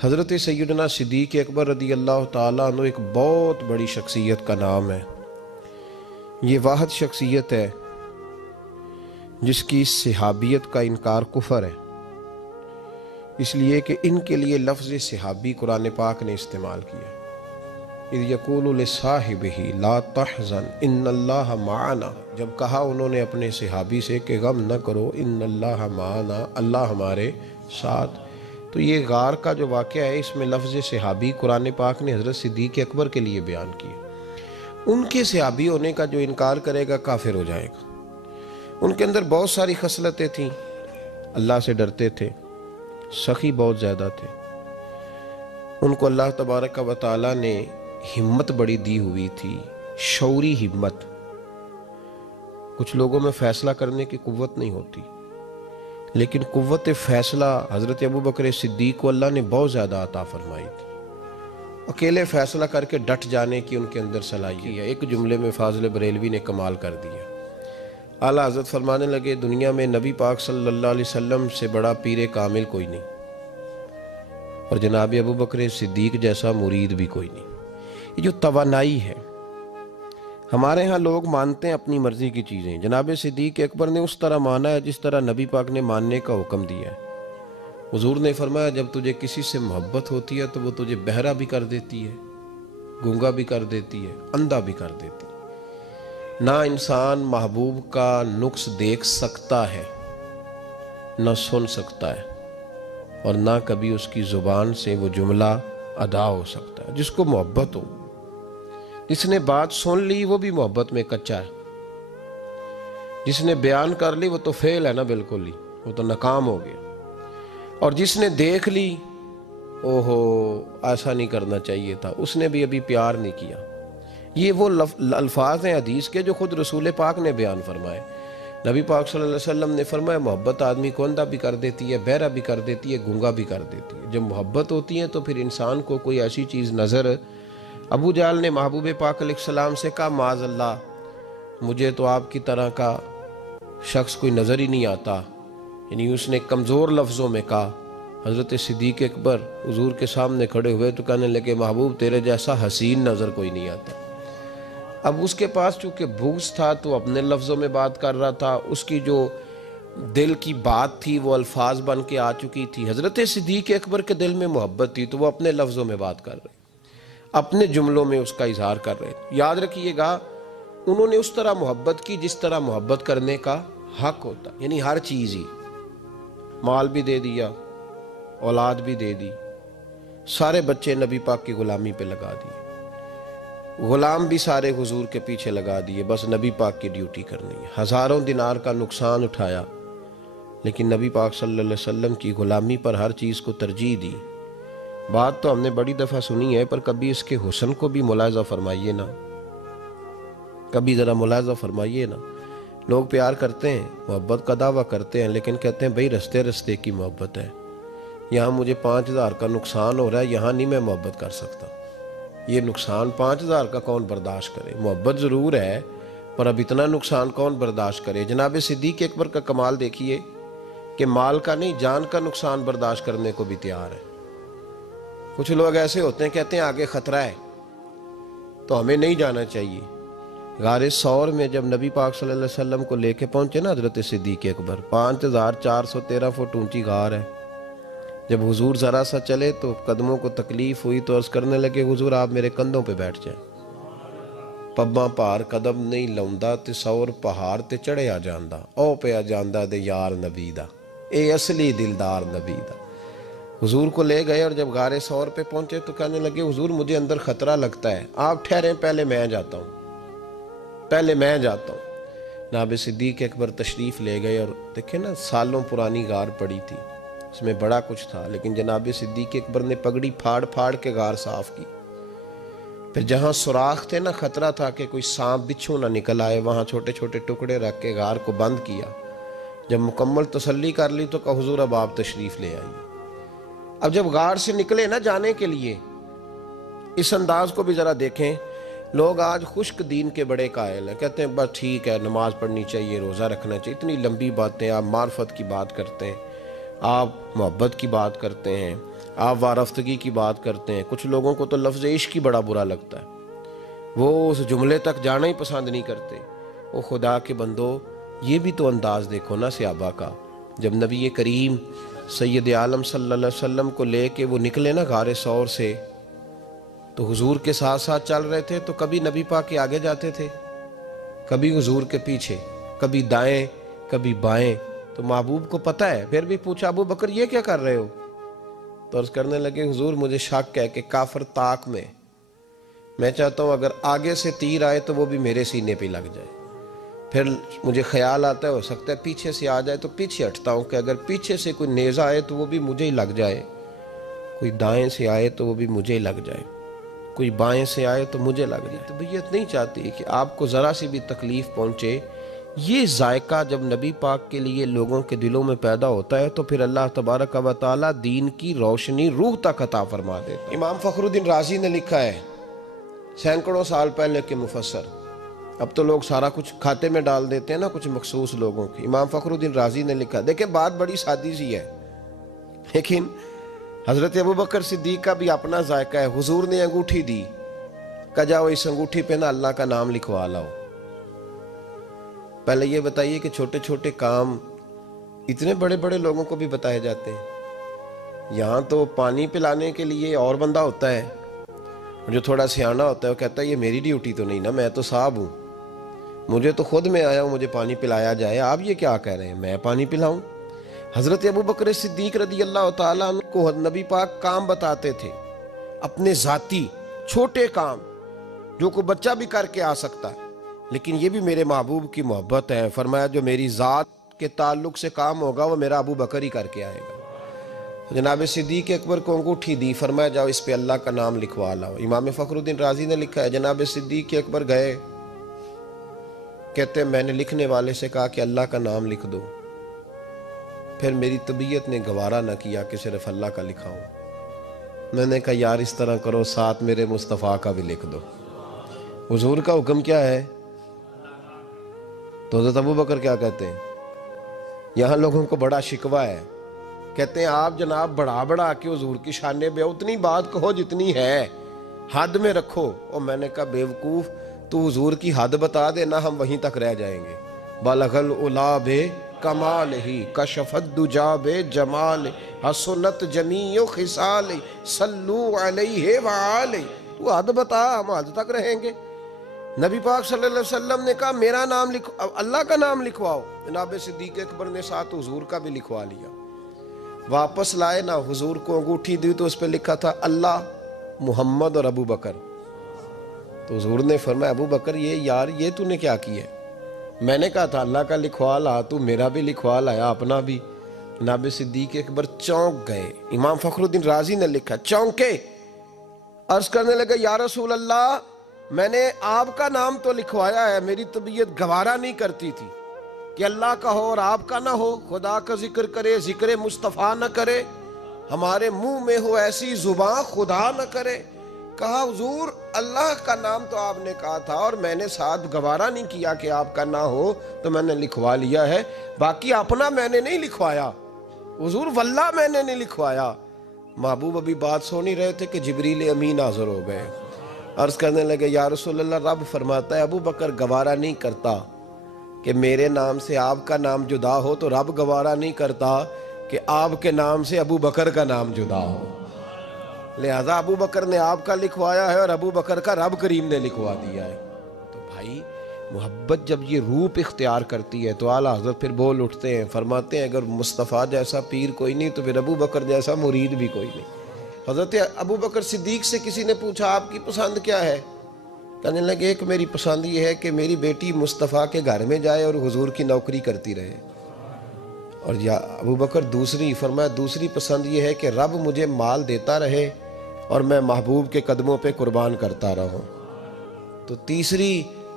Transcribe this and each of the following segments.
हज़रत सैयदना सिद्दीक़ अकबर रदी अल्लाह ताला अन्हु एक बहुत बड़ी शख्सियत का नाम है। ये वाहिद शख्सियत है जिसकी सहाबियत का इनकार कुफर है, इसलिए कि इनके लिए लफ्ज़ सहाबी कुरान पाक ने इस्तेमाल किया। इज़ यक़ूलु लिसाहिबिही ला तहज़न इन्नल्लाह माअना, जब कहा उन्होंने अपने सहाबी से कि गम न करो, इन्नल्लाह माअना, अल्लाह हमारे साथ। तो ये गार का जो वाक़या है इसमें लफ्ज़ सहाबी कुरान पाक ने हज़रत सिद्दीक़ अकबर के लिए बयान किया। उनके सहाबी होने का जो इनकार करेगा काफिर हो जाएगा। उनके अंदर बहुत सारी खसलतें थीं, अल्लाह से डरते थे, सखी बहुत ज़्यादा थे, उनको अल्लाह तबारक व तआला ने हिम्मत बड़ी दी हुई थी, शौरी हिम्मत। कुछ लोगों में फ़ैसला करने की कुव्वत नहीं होती, लेकिन कुव्वत फ़ैसला हज़रत अबू बकर सिद्दीक़ को अल्लाह ने बहुत ज़्यादा अता फरमाई थी। अकेले फ़ैसला करके डट जाने की उनके अंदर सलाहियत है। एक जुमले में फ़ाज़िल बरेलवी ने कमाल कर दिया। आला हज़रत फरमाने लगे, दुनिया में नबी पाक सल्लल्लाहु अलैहि वसल्लम से बड़ा पीर कामिल कोई नहीं, और जनाब अबू बकर सिद्दीक़ जैसा मुरीद भी कोई नहीं। ये जो तवानाई है, हमारे यहाँ लोग मानते हैं अपनी मर्जी की चीज़ें। जनाब सिद्दीक़ अकबर ने उस तरह माना है जिस तरह नबी पाक ने मानने का हुक्म दिया है। हुजूर ने फरमाया, जब तुझे किसी से मोहब्बत होती है तो वो तुझे बहरा भी कर देती है, गूंगा भी कर देती है, अंधा भी कर देती है। ना इंसान महबूब का नुक्स देख सकता है, ना सुन सकता है, और ना कभी उसकी ज़ुबान से वो जुमला अदा हो सकता है। जिसको मोहब्बत हो, जिसने बात सुन ली वो भी मोहब्बत में कच्चा है, जिसने बयान कर ली वो तो फेल है ना, बिल्कुल ही वो तो नाकाम हो गया। और जिसने देख ली, ओहो ऐसा नहीं करना चाहिए था, उसने भी अभी प्यार नहीं किया। ये वो अल्फाज हैं हदीस के जो खुद रसूल पाक ने बयान फरमाए। नबी पाक सल्लल्लाहु अलैहि वसल्लम ने फरमाया, मोहब्बत आदमी को अंधा भी कर देती है, बहरा भी कर देती है, गूंगा भी कर देती है। जब मोहब्बत होती है तो फिर इंसान को कोई ऐसी चीज़ नज़र, अबू जाल ने महबूब पाक अलैहिस्सलाम से कहा, माज़अल्लाह मुझे तो आपकी तरह का शख्स कोई नज़र ही नहीं आता। यानी उसने कमज़ोर लफ्ज़ों में कहा। हज़रत सिद्दीक़ अकबर हुजूर के सामने खड़े हुए तो कहने लगे, महबूब तेरे जैसा हसीन नज़र कोई नहीं आता। अब उसके पास चूँकि बुग़्ज़ था तो अपने लफ्ज़ों में बात कर रहा था, उसकी जो दिल की बात थी वो अल्फाज बन के आ चुकी थी। हज़रत सिद्दीक़ अकबर के दिल में मोहब्बत थी तो वो अपने लफ्ज़ों में बात कर रहे, अपने जुमलों में उसका इजहार कर रहे। याद रखिएगा, उन्होंने उस तरह मोहब्बत की जिस तरह मोहब्बत करने का हक होता, यानी हर चीज़ ही, माल भी दे दिया, औलाद भी दे दी, सारे बच्चे नबी पाक की ग़ुलामी पे लगा दिए, ग़ुलाम भी सारे हुजूर के पीछे लगा दिए, बस नबी पाक की ड्यूटी करनी है। हज़ारों दिनार का नुकसान उठाया, लेकिन नबी पाक सल्लल्लाहु अलैहि वसल्लम की ग़ुलामी पर हर चीज़ को तरजीह दी। बात तो हमने बड़ी दफ़ा सुनी है, पर कभी इसके हुस्न को भी मुलाज़ा फरमाइए ना, कभी ज़रा मुलाज़ा फरमाइए ना। लोग प्यार करते हैं, मोहब्बत का दावा करते हैं, लेकिन कहते हैं भाई रस्ते रस्ते की मोहब्बत है, यहाँ मुझे 5,000 का नुकसान हो रहा है, यहाँ नहीं मैं मोहब्बत कर सकता। ये नुकसान 5,000 का कौन बर्दाश्त करे? मोहब्बत ज़रूर है, पर अब इतना नुकसान कौन बर्दाश्त करे? जनाब सिद्दीक़ अकबर का कमाल देखिए कि माल का नहीं, जान का नुकसान बर्दाश्त करने को भी तैयार है। कुछ लोग ऐसे होते हैं, कहते हैं आगे ख़तरा है तो हमें नहीं जाना चाहिए। गारे सौर में जब नबी पाक सल्लल्लाहु अलैहि वसल्लम को लेके पहुंचे ना हज़रत सिद्दीक़ अकबर, 5,413 फुट ऊंची गार है। जब हुजूर ज़रा सा चले तो कदमों को तकलीफ़ हुई तो अर्ज़ करने लगे, हुजूर आप मेरे कंधों पे बैठ जाएं। पब्बा भार कदम नहीं लाउंदा ते सौर पहाड़ ते चढ़े आ जांदा, ओ पे आ जांदा दे यार नबी दा, ए असली दिलदार नबी दा। हुजूर को ले गए और जब गारे सौर पे पहुंचे तो कहने लगे, हुजूर मुझे अंदर ख़तरा लगता है, आप ठहरें, पहले मैं जाता हूँ, पहले मैं जाता हूँ। जनाब सिद्दीक़ अकबर तशरीफ़ ले गए और देखे ना, सालों पुरानी गार पड़ी थी, उसमें बड़ा कुछ था, लेकिन जनाब सिद्दीक़ अकबर ने पगड़ी फाड़ फाड़ के गार साफ़ की। फिर जहाँ सुराख थे ना, ख़तरा था कि कोई सांप बिच्छू ना निकल आए, वहाँ छोटे छोटे टुकड़े रख के गार को बंद किया। जब मुकम्मल तसल्ली कर ली तो कहा, हुजूर अब आप तशरीफ़ ले आइए। अब जब गार से निकले ना जाने के लिए, इस अंदाज को भी ज़रा देखें। लोग आज खुश्क दीन के बड़े कायल हैं, कहते हैं बस ठीक है, नमाज पढ़नी चाहिए, रोज़ा रखना चाहिए। इतनी लंबी बातें, आप मार्फत की बात करते हैं, आप मोहब्बत की बात करते हैं, आप वारफ्तगी की बात करते हैं, कुछ लोगों को तो लफ्ज़ इश्क ही बड़ा बुरा लगता है, वो उस जुमले तक जाना ही पसंद नहीं करते। वो खुदा के बंदो, ये भी तो अंदाज़ देखो ना सहाबा का, जब नबी करीम सैयद आलम सल्लल्लाहु अलैहि वसल्लम को लेके वो निकले ना गारे सौर से, तो हुजूर के साथ साथ चल रहे थे, तो कभी नबी पाक के आगे जाते थे, कभी हुजूर के पीछे, कभी दाएं कभी बाएं। तो महबूब को पता है, फिर भी पूछा अबू बकर ये क्या कर रहे हो? तो अर्ज करने लगे हुजूर मुझे शक है कि काफिर ताक में, मैं चाहता हूँ अगर आगे से तीर आए तो वो भी मेरे सीने पे लग जाए। फिर मुझे ख्याल आता है हो सकता है पीछे से आ जाए, तो पीछे हटता हूँ कि अगर पीछे से कोई नेज़ा आए तो वो भी मुझे ही लग जाए, कोई दाएं से आए तो वो भी मुझे ही लग जाए, कोई बाएं से आए तो मुझे लग जाए। तबीयत नहीं चाहती कि आपको ज़रा सी भी तकलीफ़ पहुँचे। ये जायका जब नबी पाक के लिए लोगों के दिलों में पैदा होता है तो फिर अल्लाह तबारक व तआला दीन की रोशनी रूह तक अता फरमा देता है। इमाम फ़खरुद्दीन राज़ी ने लिखा है, सैकड़ों साल पहले के मुफस्सर, अब तो लोग सारा कुछ खाते में डाल देते हैं ना कुछ मखसूस लोगों की। इमाम फ़खरुद्दीन राज़ी ने लिखा, देखिए बात बड़ी सादी सी है, लेकिन हज़रत अबू बकर सिद्दीक़ का भी अपना जायका है। हुजूर ने अंगूठी दी, कहा जाओ इस अंगूठी पे ना अल्लाह का नाम लिखवा लाओ। पहले ये बताइए कि छोटे छोटे काम इतने बड़े बड़े लोगों को भी बताए जाते हैं। यहाँ तो पानी पिलाने के लिए और बंदा होता है, जो थोड़ा सियाना होता है वो कहता है ये मेरी ड्यूटी तो नहीं ना, मैं तो साहब हूँ, मुझे तो खुद में आया हूँ, मुझे पानी पिलाया जाए, आप ये क्या कह रहे हैं मैं पानी पिलाऊं? हज़रत अबू बकर सिद्दीक़ रज़ी अल्लाह तआला अन्हु को नबी पाक काम बताते थे, अपने ज़ाती छोटे काम जो कोई बच्चा भी करके आ सकता है, लेकिन ये भी मेरे महबूब की मोहब्बत है। फरमाया जो मेरी ज़ात के ताल्लुक से काम होगा वो मेरा अबू बकर ही करके आएगा। जनाब सिद्दीक़ अकबर को अंगूठी दी, फरमाया जाओ इस पे अल्लाह का नाम लिखवा लाओ। इमाम फ़खरुद्दीन राज़ी ने लिखा है, जनाब सिद्दीक़ अकबर गए, कहते मैंने लिखने वाले से कहा कि अल्लाह का नाम लिख दो, फिर मेरी तबीयत ने गवारा ना किया कि सिर्फ अल्लाह का लिखाऊं। मैंने कहा यार इस तरह करो, साथ मेरे मुस्तफ़ा का भी लिख दो। हुजूर का हुक्म क्या है? तो हज़रत अबू बकर क्या कहते हैं, यहाँ लोगों को बड़ा शिकवा है, कहते हैं आप जनाब बढ़ा बढ़ा के हुजूर की शान पे उतनी बात कहो जितनी है, हद में रखो। और मैंने कहा बेवकूफ़, तू हुजूर की हद बता देना, हम वहीं तक रह जाएंगे। बलगल उला बे कमाल ही कशफत दुजा बे जमाल हसनत जमीओ खिसाल सल्लू अलैहि व आले। तू हद बता, हम हद तक रहेंगे। नबी पाक सल्लल्लाहु अलैहि वसल्लम ने कहा मेरा नाम लिखो, अल्लाह का नाम लिखवाओ। जनाब सिद्दीक़ अकबर ने साथ हुजूर का भी लिखवा लिया। वापस लाए ना, हुजूर को अंगूठी दी तो उस पर लिखा था अल्लाह, मोहम्मद और अबू बकर। तो हुजूर ने फरमाया अबू बकर ये यार ये तूने क्या किया? मैंने कहा था अल्लाह का लिखवा ला, तू मेरा भी लिखवा लाया, अपना भी। जनाब सिद्दीक़ अकबर चौंक गए। इमाम फ़खरुद्दीन राज़ी ने लिखा चौंके, अर्ज करने लगे या रसूल अल्लाह, मैंने आपका नाम तो लिखवाया है, मेरी तबीयत गवारा नहीं करती थी कि अल्लाह का हो और आपका ना हो, खुदा का जिक्र करे, जिक्र मुस्तफ़ा न करे, हमारे मुंह में हो ऐसी जुबान खुदा न करे। कहा हुजूर अल्लाह का नाम तो आपने कहा था और मैंने साथ गवारा नहीं किया कि आपका ना हो, तो मैंने लिखवा लिया है, बाकी अपना मैंने नहीं लिखवाया हुजूर, वल्लाह मैंने नहीं लिखवाया। महबूब अभी बात सुन ही रहे थे कि जिब्रील अमीन हाजिर हो गए। अर्ज करने लगे या रसूल अल्लाह, रब फरमाता है अबू बकर गवारा नहीं करता कि मेरे नाम से आपका नाम जुदा हो, तो रब गवारा नहीं करता कि आपके नाम से अबू बकर का नाम जुदा हो। लिहाजा अबू बकर ने आपका लिखवाया है और अबू बकर का रब करीम ने लिखवा दिया है। तो भाई मोहब्बत जब ये रूप इख्तियार करती है तो आला हज़रत फिर बोल उठते हैं, फरमाते हैं अगर मुस्तफ़ा जैसा पीर कोई नहीं तो फिर अबू बकर जैसा मुरीद भी कोई नहीं। हज़रत अबू बकर सिद्दीक़ से किसी ने पूछा आपकी पसंद क्या है? कहने लगे एक मेरी पसंद ये है कि मेरी बेटी मुस्तफ़ा के घर में जाए और हुजूर की नौकरी करती रहे। और या अबू बकर दूसरी, फरमाया दूसरी पसंद ये है कि रब मुझे माल देता रहे और मैं महबूब के कदमों पे कुर्बान करता रहूं। तो तीसरी,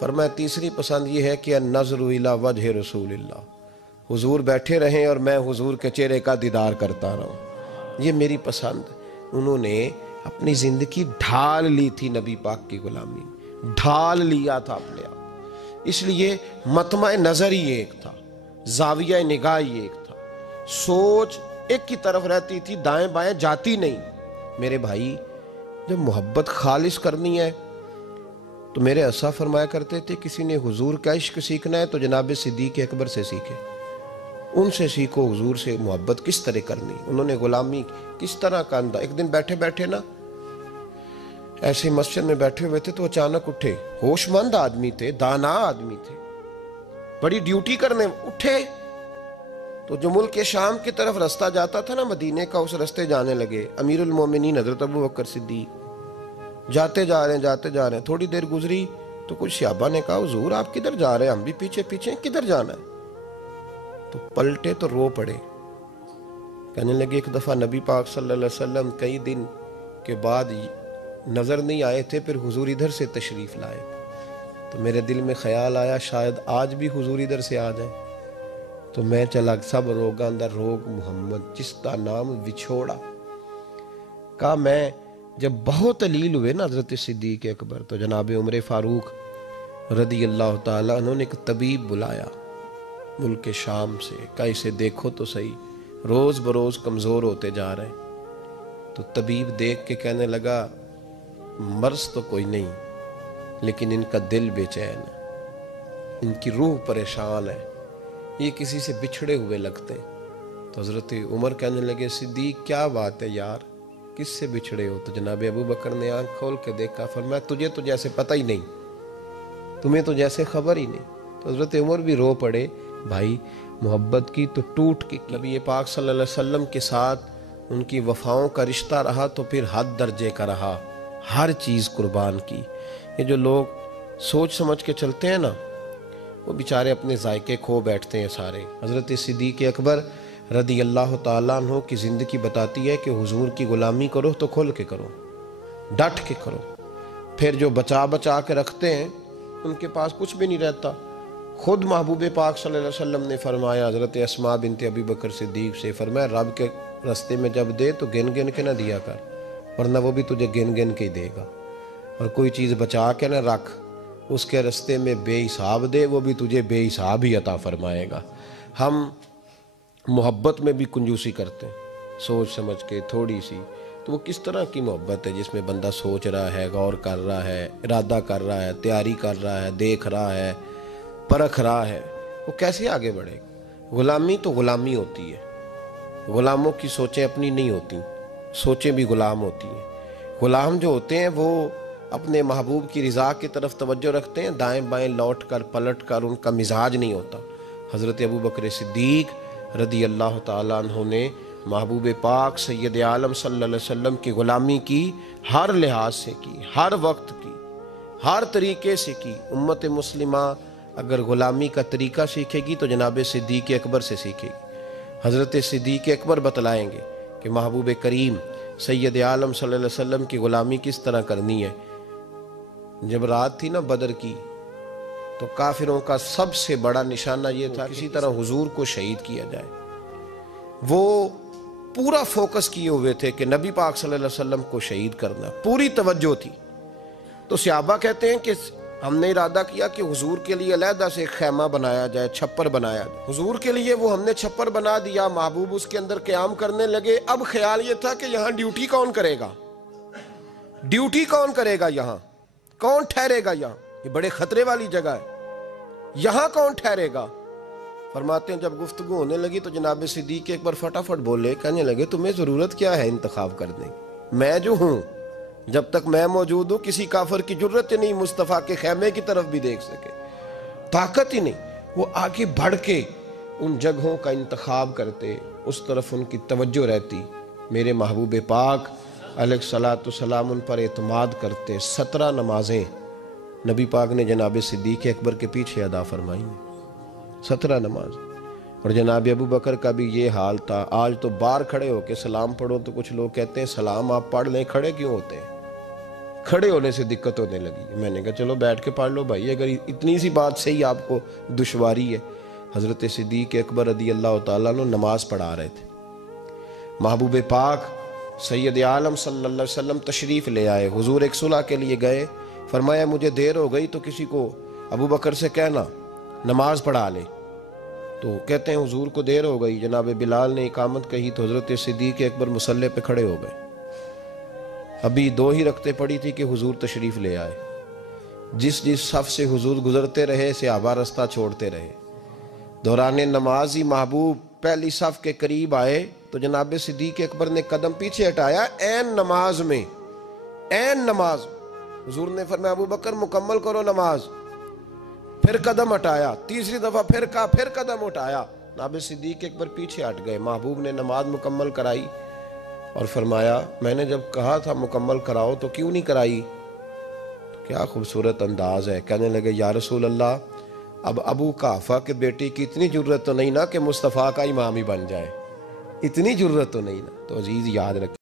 फरमाया तीसरी पसंद ये है कि नज़रु इला वजह रसूलिल्लाह, हुजूर बैठे रहें और मैं हुजूर के चेहरे का दीदार करता रहूं, ये मेरी पसंद। उन्होंने अपनी ज़िंदगी ढाल ली थी नबी पाक की गुलामी, ढाल लिया था अपने आप। इसलिए मतमा नज़र ही एक था, जाविया निगाह ही एक था, सोच एक की तरफ रहती थी, दाएं बाएं जाती नहीं। मेरे भाई, जब मोहब्बत खालिस करनी है तो मेरे असा फरमाया करते थे, किसी ने हुजूर का इश्क सीखना है तो जनाब सिद्दीक अकबर से सीखे, उनसे सीखो हुजूर से मोहब्बत किस तरह करनी, उन्होंने गुलामी किस तरह का अंदा। एक दिन बैठे बैठे ना ऐसे मस्जिद में बैठे हुए थे तो अचानक उठे, होशमंद आदमी थे, दाना आदमी थे, बड़ी ड्यूटी करने उठे तो जो मुल्क के शाम की तरफ रास्ता जाता था ना मदीने का, उस रास्ते जाने लगे। अमीरुल मोमिनीन हजरत अबू बकर सिद्दीक जाते जा रहे हैं। थोड़ी देर गुजरी तो कुछ सहाबा ने कहा, हुजूर आप किधर जा रहे हैं, हम भी पीछे पीछे, किधर जाना है? तो पलटे तो रो पड़े, कहने लगे एक दफा नबी पाक सल्लल्लाहु अलैहि वसल्लम कई दिन के बाद नजर नहीं आए थे, फिर हुजूर इधर से तशरीफ लाए, तो मेरे दिल में ख्याल आया शायद आज भी हुजूर इधर से आ जाए। तो मैं चला, सब रोगा अंदर रोग मोहम्मद जिसका नाम विछोड़ा। कहा मैं जब बहुत अलील हुए ना हजरत सिद्दीक अकबर, तो जनाब उमर फारूक रदी अल्लाह ताला उन्होंने एक तबीब बुलाया मुल्क के शाम से, कहा इसे देखो तो सही, रोज बरोज कमजोर होते जा रहे हैं। तो तबीब देख के कहने लगा, मर्ज तो कोई नहीं, लेकिन इनका दिल बेचैन है, इनकी रूह परेशान है, ये किसी से बिछड़े हुए लगते हैं। तो हजरत उमर कहने लगे, सिद्दीक क्या बात है यार, किससे बिछड़े हो? तो जनाब अबू बकर ने आंख खोल के देखा, फरमाया तुझे तो जैसे पता ही नहीं, तुम्हें तो जैसे खबर ही नहीं। तो हजरत उमर भी रो पड़े, भाई मोहब्बत की तो टूट की, नबी पाक सल्लल्लाहु अलैहि वसल्लम के साथ उनकी वफाओं का रिश्ता रहा तो फिर हद दर्जे का रहा, हर चीज़ कुर्बान की। ये जो लोग सोच समझ के चलते हैं ना, वो बेचारे अपने जायके खो बैठते हैं सारे। हज़रत सिद्दीक़ अकबर रदी अल्लाह ताला अन्हु की ज़िंदगी बताती है कि हुजूर की ग़ुलामी करो तो खुल के करो, डट के करो। फिर जो बचा बचा के रखते हैं उनके पास कुछ भी नहीं रहता। खुद महबूब पाक सल्लल्लाहु अलैहि वसल्लम ने फरमाया हज़रत अस्मा बिनत अबी बकर सिद्दीक़ से, फरमाया रब के रास्ते में जब दे तो गिन गिन के ना दिया कर, वरना वो भी तुझे गिन गिन के ही देगा। और कोई चीज़ बचा के ना रख, उसके रास्ते में बेहिसाब दे, वो भी तुझे बेहिसाब ही अता फरमाएगा। हम मोहब्बत में भी कंजूसी करते हैं, सोच समझ के थोड़ी सी, तो वो किस तरह की मोहब्बत है जिसमें बंदा सोच रहा है, गौर कर रहा है, इरादा कर रहा है, तैयारी कर रहा है, देख रहा है, परख रहा है, वो कैसे आगे बढ़ेगा? गुलामी तो गुलामी होती है, गुलामों की सोचें अपनी नहीं होती, सोचें भी गुलाम होती हैं। गुलाम जो होते हैं वो अपने महबूब की रज़ा की तरफ तवज्जो रखते हैं, दाएं बाएं लौट कर पलट कर उनका मिजाज नहीं होता। हज़रत अबू बकर सिद्दीक़ रदी अल्लाह ताला अन्हु ने महबूब पाक सैयद आलम सल्लल्लाहु अलैहि वसल्लम की ग़ुलामी की, हर लिहाज से की, हर वक्त की, हर तरीके से की। उम्मत मुस्लिमा अगर ग़ुलामी का तरीका सीखेगी तो जनाब सिद्दीक़ अकबर से सीखेगी। हज़रत सिद्दीक़ अकबर बतलाएंगे कि महबूब करीम सैयद आलम सल्लल्लाहु अलैहि वसल्लम की ग़ुलामी किस तरह करनी है। जब रात थी ना बदर की, तो काफिरों का सबसे बड़ा निशाना ये था किसी तरह हुजूर को शहीद किया जाए। वो पूरा फोकस किए हुए थे कि नबी पाक सल्लल्लाहु अलैहि वसल्लम को शहीद करना, पूरी तवज्जो थी। तो सहाबा कहते हैं कि हमने इरादा किया कि हुजूर के लिए अलहदा से खैमा बनाया जाए, छप्पर बनाया जाए। हुजूर के लिए वो हमने छप्पर बना दिया, महबूब उसके अंदर क़याम करने लगे। अब ख्याल ये था कि यहाँ ड्यूटी कौन करेगा, ड्यूटी कौन करेगा, यहाँ कौन ठहरेगा, यहाँ ये बड़े खतरे वाली जगह है, यहाँ कौन ठहरेगा। फरमाते हैं जब गुफ्तगू होने लगी तो जनाब सिद्दीक़ एक बार फटाफट बोले, कहने लगे तुम्हें ज़रूरत क्या है इंतखाब करने की, मैं जो हूँ, जब तक मैं मौजूद हूँ किसी काफिर की जरूरत ही नहीं मुस्तफ़ा के खैमे की तरफ भी देख सके, ताकत ही नहीं। वो आगे बढ़ के उन जगहों का इंतखाब करते, उस तरफ उनकी तवज्जो रहती। मेरे महबूब पाक अलैहिस्सलातु सलाम उन पर एतमाद करते। 17 नमाजें नबी पाक ने जनाब सिद्दीक़ अकबर के पीछे अदा फरमाई, 17 नमाज। और जनाब अबू बकर का भी ये हाल था। आज तो बाहर खड़े होकर सलाम पढ़ो तो कुछ लोग कहते हैं सलाम आप पढ़ लें, खड़े क्यों होते हैं? खड़े होने से दिक्कत होने लगी। मैंने कहा चलो बैठ के पढ़ लो भाई, अगर इतनी सी बात सही आपको दुश्वारी है। हज़रत सिद्दीक़ अकबर रदी अल्लाह ताला अन्हु नमाज पढ़ा रहे थे। महबूब पाक सैयद आलम सल्लल्लाहु अलैहि वसल्लम तशरीफ़ ले आए। हुजूर एक सुलह के लिए गए, फरमाया मुझे देर हो गई तो किसी को अबू बकर से कहना नमाज पढ़ा ले। तो कहते हैं हुजूर को देर हो गई, जनाब बिलाल ने इकामत कही तो हज़रत सिद्दीक़ अकबर मुसल्ले पे खड़े हो गए। अभी 2 ही रखते पड़ी थी कि हुजूर तशरीफ़ ले आए। जिस जिस सफ़ से हुजूर गुजरते रहे सहाबा रास्ता छोड़ते रहे। दौरान नमाज ही महबूब पहली सफ़ के करीब आए तो जनाब सिद्दीक़ अकबर ने कदम पीछे हटाया, ऐन नमाज में, ऐन नमाज। हुजूर ने फरमाया अबू बकर मुकम्मल करो नमाज। फिर कदम हटाया, तीसरी दफा फिर कहा, फिर कदम उठाया। जनाब सिद्दीक़ अकबर पीछे हट गए। महबूब ने नमाज मुकम्मल कराई और फरमाया मैंने जब कहा था मुकम्मल कराओ तो क्यों नहीं कराई? तो क्या खूबसूरत अंदाज है। कहने लगे या रसूल अल्लाह, अब अबू काफा के बेटे की इतनी जरूरत तो नहीं ना कि मुस्तफ़ा का इमाम ही बन जाए, इतनी जरूरत तो नहीं ना। तो अजीज याद रखें।